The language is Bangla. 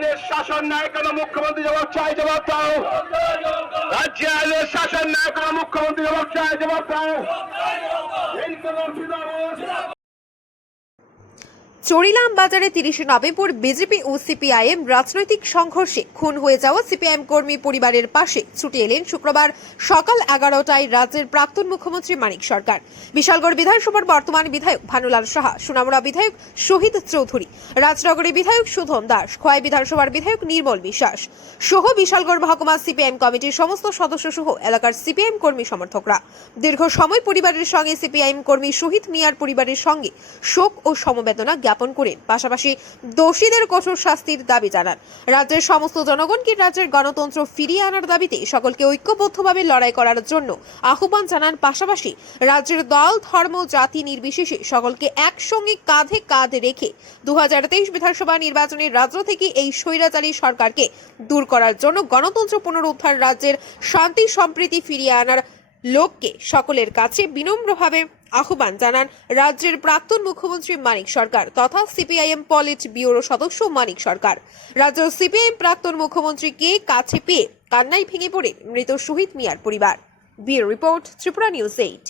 আইনের শাসন নাই কেন মুখ্যমন্ত্রী জবাব চাই, জবাব দাও। রাজ্যে আইনের শাসন নাই কেন মুখ্যমন্ত্রী জবাব চাই, জবাব দাও। চরিলাম বাজারে 30 নভেম্বর বিজেপি ও সিপিআইএম রাজনৈতিক সংঘর্ষে খুন হয়ে যাওয়া সিপিআইএম কর্মী পরিবারের পাশে ছুটে এলেন শুক্রবার সকাল 11টায় রাজ্যের প্রাক্তন মুখ্যমন্ত্রী মানিক সরকার, বিশালগড় বিধানসভার বর্তমান বিধায়ক ভানুলাল সাহা, সোনামুড়া বিধায়ক শহীদ চৌধুরী, রাজনগরী বিধায়ক সুধন দাস, খোয়াই বিধানসভার বিধায়ক নির্মল বিশ্বাস সহ বিশালগড় মহকুমা সিপিআইএম কমিটির সমস্ত সদস্য সহ এলাকার সিপিআইএম কর্মী সমর্থকরা দীর্ঘ সময় পরিবারের সঙ্গে সিপিআইএম কর্মী শহীদ মিয়ার পরিবারের সঙ্গে শোক ও সমবেদনা জ্ঞাপন করেন। পাশাপাশি দোষীদের কঠোর শাস্তির দাবি জানান। রাজ্যের সমস্ত জনগণকে রাজ্যের গণতন্ত্র ফিরিয়ে আনার দাবিতে সকলকে ঐক্যবদ্ধভাবে লড়াই করার জন্য আহ্বান জানান। পাশাপাশি রাজ্যের দল, ধর্ম, জাতি নির্বিশেষে সকলকে একসঙ্গে কাঁধে কাঁধ রেখে 2023 বিধানসভা নির্বাচনে রাজ্য থেকে এই স্বৈরাচারী সরকারকে দূর করার জন্য গণতন্ত্র পুনরুদ্ধার, রাজ্যের শান্তি সম্প্রীতি ফিরিয়ে আনার লোককে সকলের কাছে বিনম্রভাবে আহ্বান জানান রাজ্যের প্রাক্তন মুখ্যমন্ত্রী মানিক সরকার তথা সিপিআইএম পলিট ব্যুরো সদস্য মানিক সরকার। রাজ্য সিপিআইএম প্রাক্তন মুখ্যমন্ত্রীকে কাছে পেয়ে কান্নায় ভেঙে পড়ে মৃত শহীদ মিয়ার পরিবার। Bureau report, Tripura news 8।